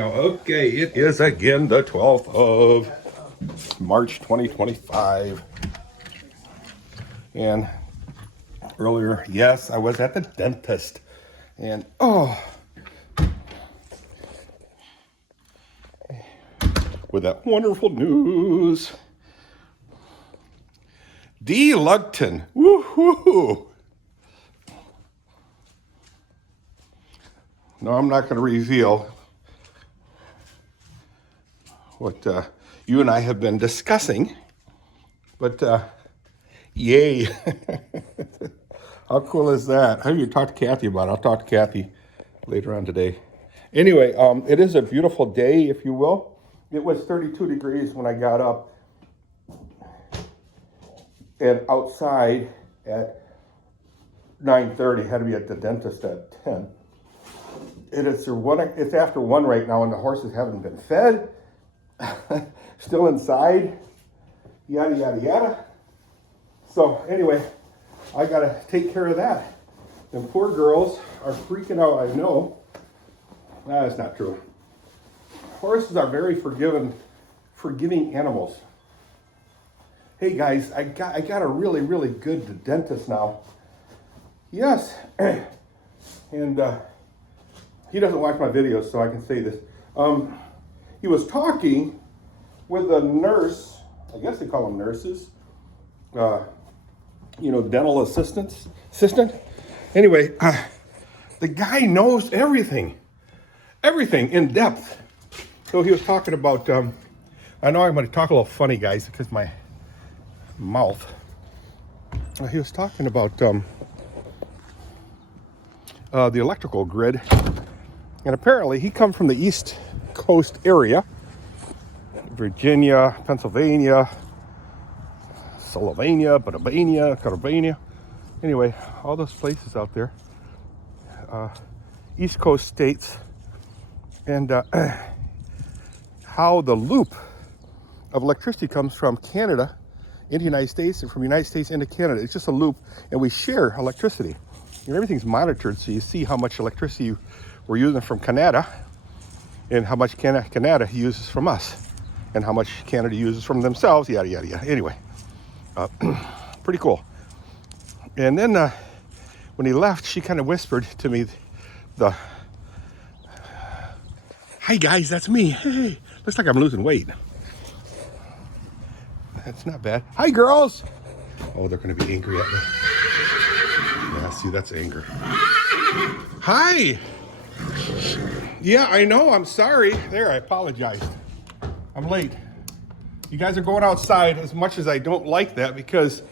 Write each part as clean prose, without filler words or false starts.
Okay, it is again the 12th of March 2025. And earlier, yes, I was at the dentist. And with that wonderful news. D. Lugton. Woohoo! No, I'm not going to reveal what you and I have been discussing, but yay. How cool is that? How do you talk to Kathy about it? I'll talk to Kathy later on today. Anyway, it is a beautiful day, if you will. It was 32 degrees when I got up and outside at 9:30, had to be at the dentist at 10. It's after 1 right now, and the horses haven't been fed. Still inside, yada, yada, yada. So anyway, I gotta take care of that. And poor girls are freaking out, I know. That's not true. Horses are very forgiving animals. Hey guys, I got a really, really good dentist now. Yes, and he doesn't watch my videos, so I can say this. He was talking with a nurse, I guess they call them nurses, dental assistant. Anyway, the guy knows everything in depth. So he was talking about, I know I'm going to talk a little funny, guys, because my mouth. He was talking about the electrical grid, and apparently he come from the East Coast area, Virginia, Pennsylvania, Sylvania, Pennsylvania. Anyway, all those places out there, East Coast states, and how the loop of electricity comes from Canada into the United States and from the United States into Canada. It's just a loop, and we share electricity. And everything's monitored, so you see how much electricity we're using from Canada and how much Canada uses from us and how much Canada uses from themselves, yada, yada, yada. Anyway, pretty cool. And then when he left, she kind of whispered to me, "Hi guys, that's me. Hey, looks like I'm losing weight." That's not bad. Hi girls. Oh, they're going to be angry at me. Yeah, see, that's anger. Hi. Yeah, I know. I'm sorry. There, I apologized. I'm late. You guys are going outside as much as I don't like that because,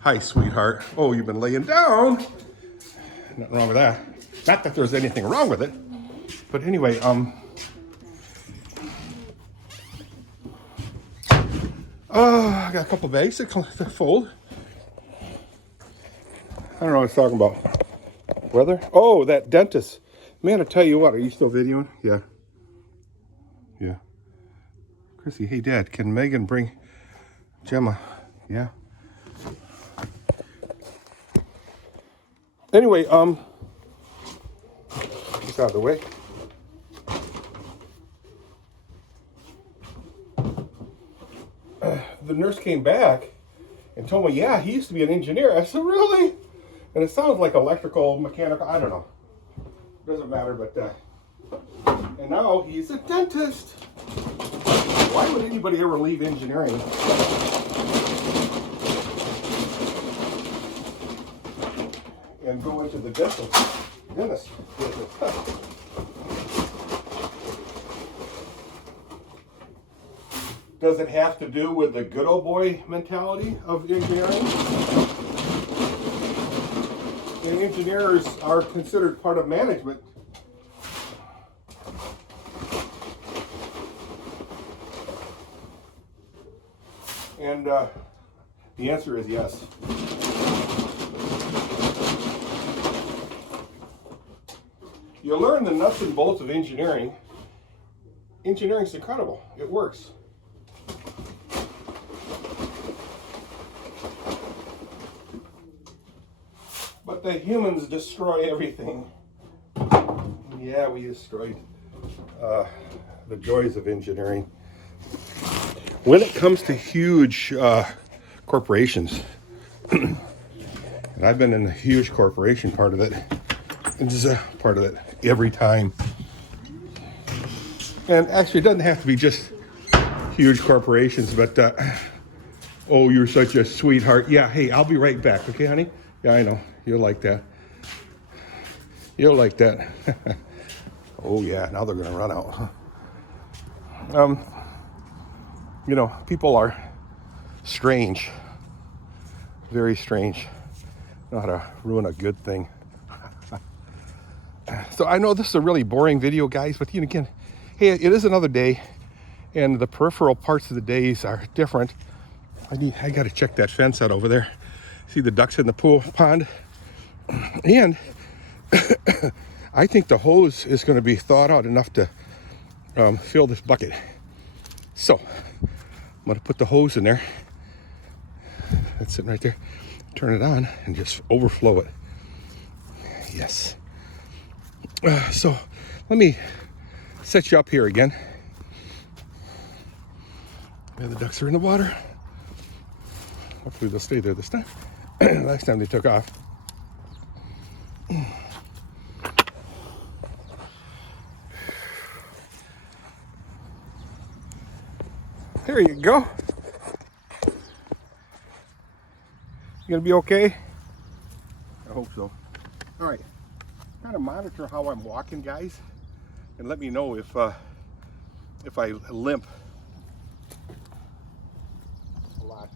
hi, sweetheart. Oh, you've been laying down. Nothing wrong with that. Not that there's anything wrong with it. But anyway, I got a couple of bags to fold. I don't know what I was talking about. Weather? Oh, that dentist. Man, I tell you what, are you still videoing? Yeah. Yeah. Chrissy, hey Dad, can Megan bring Gemma? Yeah. Anyway, just out of the way. The nurse came back and told me, yeah, he used to be an engineer. I said, really? And it sounds like electrical, mechanical, I don't know. Doesn't matter, but, and now he's a dentist. Why would anybody ever leave engineering? And go into the dentist business? Does it have to do with the good old boy mentality of engineering? And engineers are considered part of management. And the answer is yes. You learn the nuts and bolts of engineering. Engineering's incredible. It works. But the humans destroy everything. Yeah, we destroyed the joys of engineering. When it comes to huge corporations, and I've been in the huge corporation part of it, part of it every time. And actually, it doesn't have to be just huge corporations, but oh, you're such a sweetheart. Yeah, hey, I'll be right back, okay, honey? Yeah, I know. You'll like that. You'll like that. Oh, yeah, now they're going to run out. You know, people are strange. Very strange. Know how to ruin a good thing. So I know this is a really boring video, guys, but again, hey, it is another day, and the peripheral parts of the days are different. I got to check that fence out over there. See the ducks in the pond, and I think the hose is going to be thawed out enough to fill this bucket. So I'm going to put the hose in there. That's sitting right there. Turn it on and just overflow it. Yes. So let me set you up here again. And the ducks are in the water. Hopefully they'll stay there this time. Last time they took off. There you go. You gonna be okay? I hope so. All right. Kind of monitor how I'm walking, guys, and let me know if I limp a lot.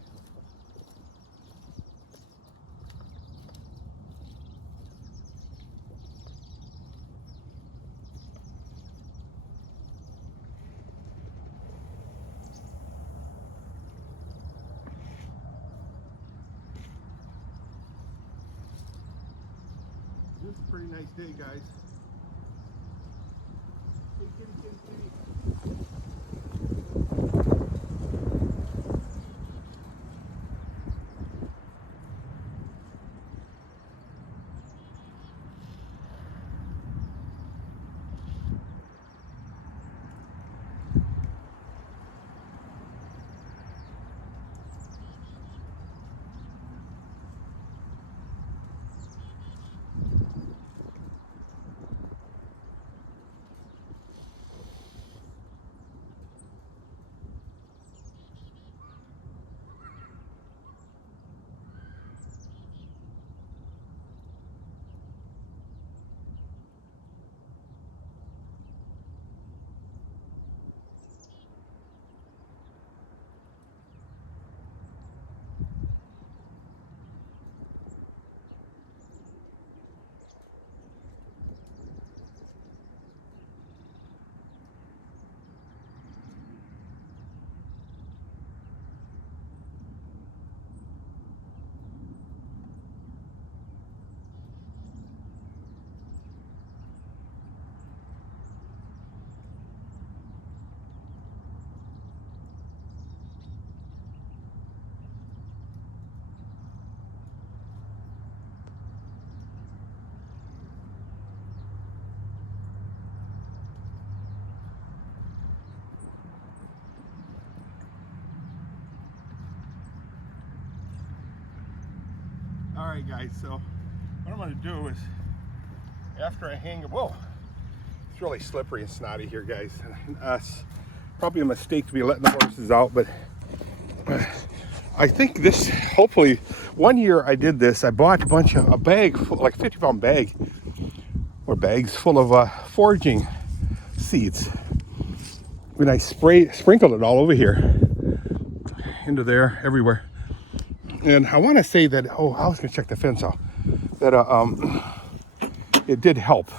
This is a pretty nice day, guys. Hey, kitty, kitty, kitty. All right, guys, so what I'm going to do is, after I hang it, whoa, it's really slippery and snotty here, guys. It's probably a mistake to be letting the horses out, but I think this, hopefully, one year I did this, I bought a bag, like a 50-pound bag, or bags full of foraging seeds. And I sprinkled it all over here, into there, everywhere. And I want to say that, oh, I was going to check the fence out, that it did help.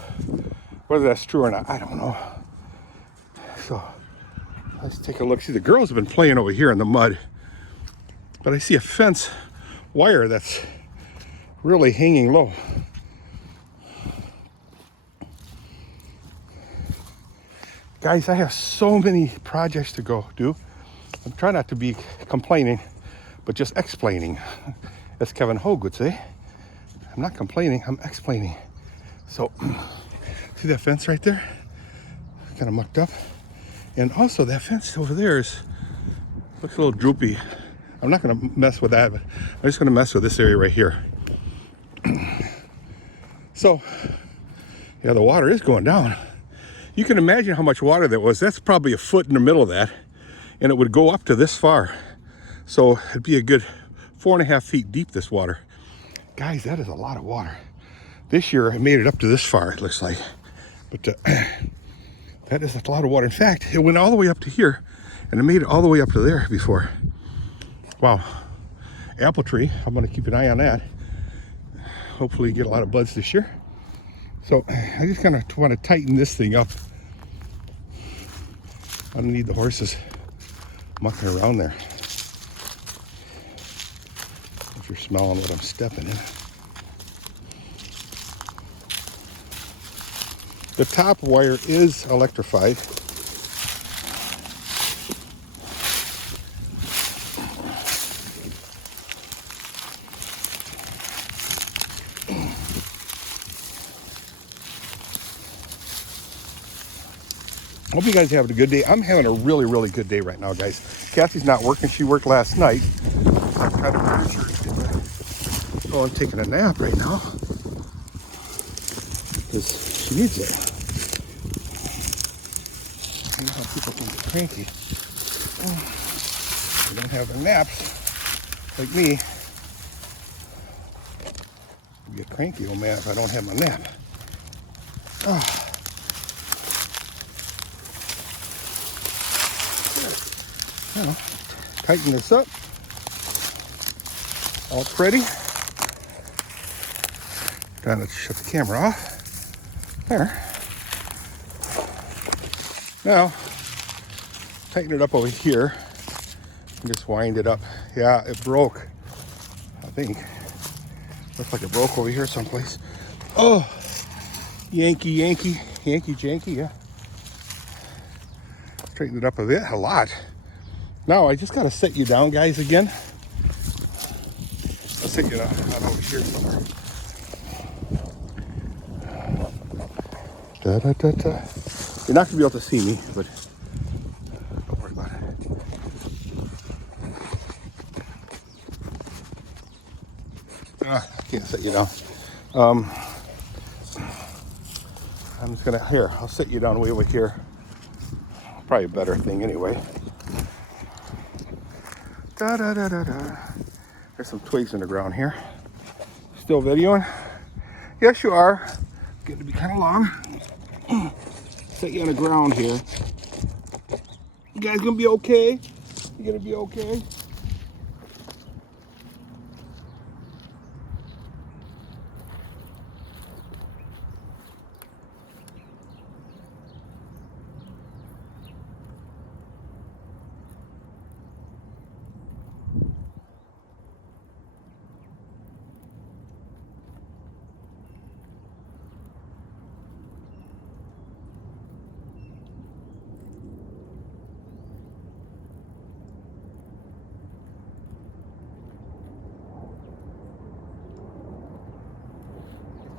Whether that's true or not, I don't know. So let's take a look. See, the girls have been playing over here in the mud, but I see a fence wire that's really hanging low. Guys, I have so many projects to go do. I'm trying not to be complaining, but just explaining, as Kevin Hogue would say. I'm not complaining, I'm explaining. So, see that fence right there? Kind of mucked up. And also that fence over there looks a little droopy. I'm not going to mess with that, but I'm just going to mess with this area right here. So, yeah, the water is going down. You can imagine how much water that was. That's probably a foot in the middle of that, and it would go up to this far. So it'd be a good 4.5 feet deep, this water. Guys, that is a lot of water. This year, I made it up to this far, it looks like. But that is a lot of water. In fact, it went all the way up to here, and it made it all the way up to there before. Wow. Apple tree, I'm going to keep an eye on that. Hopefully get a lot of buds this year. So I just kind of want to tighten this thing up. I don't need the horses mucking around there. If you're smelling what I'm stepping in. The top wire is electrified. Hope you guys are having a good day. I'm having a really, really good day right now, guys. Kathy's not working. She worked last night. I'm kind of pretty sure. Oh, I'm taking a nap right now because she needs it. You know how people can get cranky. They don't have their naps like me. I get cranky, old man, if I don't have my nap. Now, tighten this up. All pretty. Trying to shut the camera off. There. Now, tighten it up over here. And just wind it up. Yeah, it broke. I think. Looks like it broke over here someplace. Oh! Yankee, janky, yeah. Straighten it up a lot. Now I just gotta set you down, guys, again. I'll set you down over here somewhere. Da, da, da, da. You're not gonna be able to see me, but don't worry about it. I can't set you down. I'm just gonna, here, I'll set you down way over here. Probably a better thing anyway. Da, da, da, da, da. There's some twigs in the ground here. Still videoing? Yes, you are. Getting to be kind of long. Set you on the ground here. You guys gonna be okay? You gonna be okay?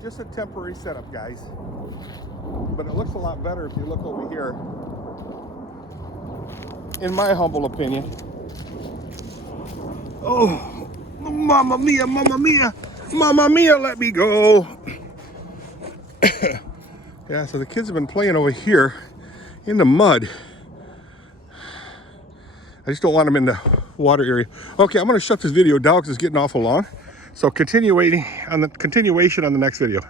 Just a temporary setup, guys, but it looks a lot better if you look over here, in my humble opinion. Oh, mamma mia, mamma mia, mamma mia, let me go. Yeah, so the kids have been playing over here in the mud. I just don't want them in the water area. Okay, I'm going to shut this video down because it's getting awful long. So continuation on the next video.